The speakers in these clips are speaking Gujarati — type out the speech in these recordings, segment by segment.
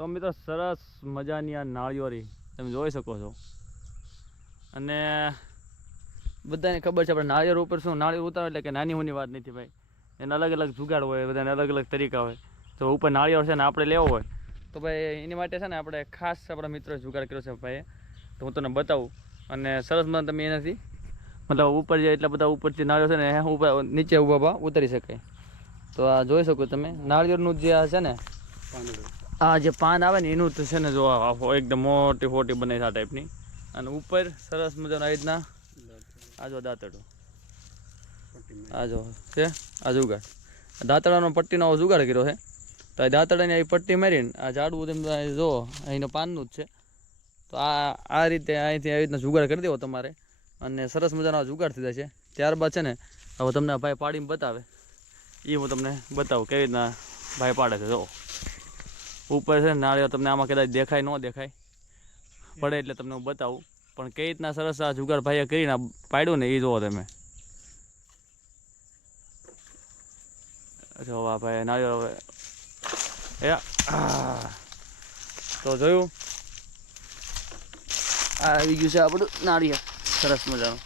તો મિત્રો સરસ મજાની આ નાળિયેરી તમે જોઈ શકો છો અને બધાને ખબર છે આપણે નાળિયેર ઉપર શું નાળિયેર ઉતારો એટલે કે નાની હોની વાત નથી ભાઈ, એને અલગ અલગ જુગાડ હોય, બધાને અલગ અલગ તરીકા હોય. તો ઉપર નાળિયેર છે ને આપણે લેવો હોય તો ભાઈ એની માટે છે ને આપણે ખાસ આપણા મિત્રો જુગાડ કર્યો છે ભાઈ, તો હું તમને બતાવું. અને સરસ મજાનું તમે એનાથી મતલબ ઉપર જે એટલા બધા ઉપરથી નાળિયેર છે ને ઉપર નીચે ઊભા ઉતરી શકાય. તો આ જોઈ શકો તમે નાળિયેરનું જે આ છે ને આ જે પાન આવે ને એનું છે ને જો એકદમ મોટી બને છે આ ટાઈપની. અને ઉપર સરસ મજાના આ રીતના આ જો દાંતડું આ જો છે આ જુગાડ દાંતડાનો પટ્ટીનો જુગાડ કર્યો છે. તો આ દાંતડાની આવી પટ્ટી મારીને આ ઝાડવું તમે જો અહીંનું પાનનું જ છે. તો આ રીતે અહીંથી આવી રીતના જુગાડ કરી દેવો તમારે અને સરસ મજાનો જુગાડ થઈ જશે. ત્યારબાદ છે ને હવે તમને ભાઈ પાડીને બતાવે એ હું તમને બતાવું કેવી રીતના ભાઈ પાડે છે. જો ઉપર છે ને નાળિયેર તમને આમાં કદાચ દેખાય ન દેખાય પડે એટલે તમને હું બતાવું, પણ કઈ રીતના સરસ આ જુગાડ ભાઈએ કરીને પાડ્યું ને એ જુઓ તમે. જો ભાઈ નાળિયેર હવે તો જોયું આ આવી ગયું છે આપણું નાળિયેર સરસ મજાનું.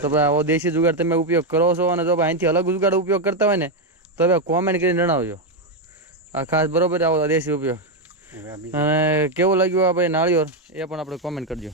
તો ભાઈ આવો દેશી જુગાડ તમે ઉપયોગ કરો છો અને જો ભાઈ અહીંથી અલગ જુગાડ ઉપયોગ કરતા હોય ને તો ભાઈ કોમેન્ટ કરીને જણાવજો. આ ખાસ બરોબર આવો દેશી ઉપયોગ અને કેવું લાગ્યું આ ભાઈ નાળિયેર એ પણ આપણે કોમેન્ટ કરજો.